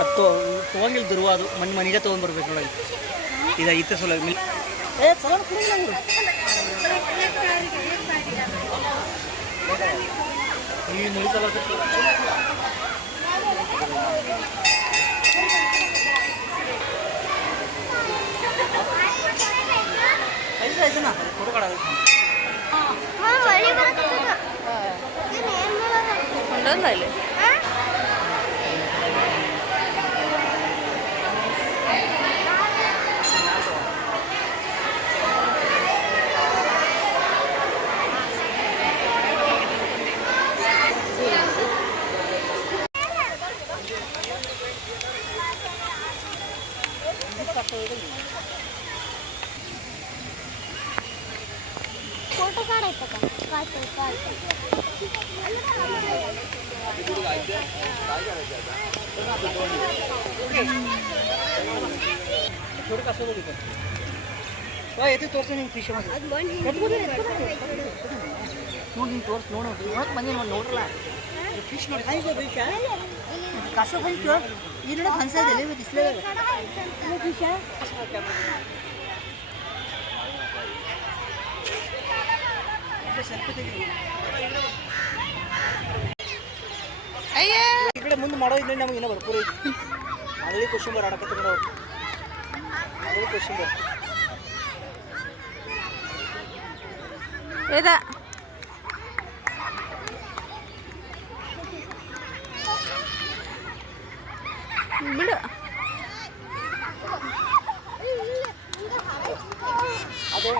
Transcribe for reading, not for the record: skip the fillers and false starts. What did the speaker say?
ಅದು ತೊಗೊಂಡಿಲ್ದಿರುವ ಅದು ಮನೆಗೆ ತೊಗೊಂಡ್ಬರ್ಬೇಕು ನೋಡಿ. ಇದು ಐತೆ ಸಲ ಈ ಮುಳಿಸಲ ಫೋಟೋ ಕಾಡೋದು ಇಲ್ಲಿ फोटो काढायचा का? काढतो छोटं कसं बघितलं येते तोर्स ನಿಂಗೆ ಫಿಶ್ ನೋಡಿ ನೀನು ತೋರ್ಸ್ ನೋಡು ನೋಡಕ್ಕೆ ಬಂದಿ ನೋಡ್ರಲ್ಲ ಫಿಶ್ ನೋಡಿ ಫಿಶ್ ಕಸ ಬಂತು ಈ ನೋಡಕ್ಕೆ ಅನ್ಸೋದಿಲ್ಲ ಬಿಸಿಲೇ ಫಿಶ್ ಸೆಲ್ಫಿ ತೆಗಿ ಅಯ್ಯ ಈ ಕಡೆ ಮುಂದೆ ಮಾಡೋ ಇದ್ರೆ ನಮಗೆ ಇನ್ನೂ ಬರ್ಪೂರ ಐತಿ ಅದರಲ್ಲಿ ಕ್ವಶನ್ ಬರ್ ಆಡಕತ್ತ ನೋಡು ಅದರಲ್ಲಿ ಕ್ವಶನ್ ಬರ್ ಏದ ಬಿಡು ಅದೇ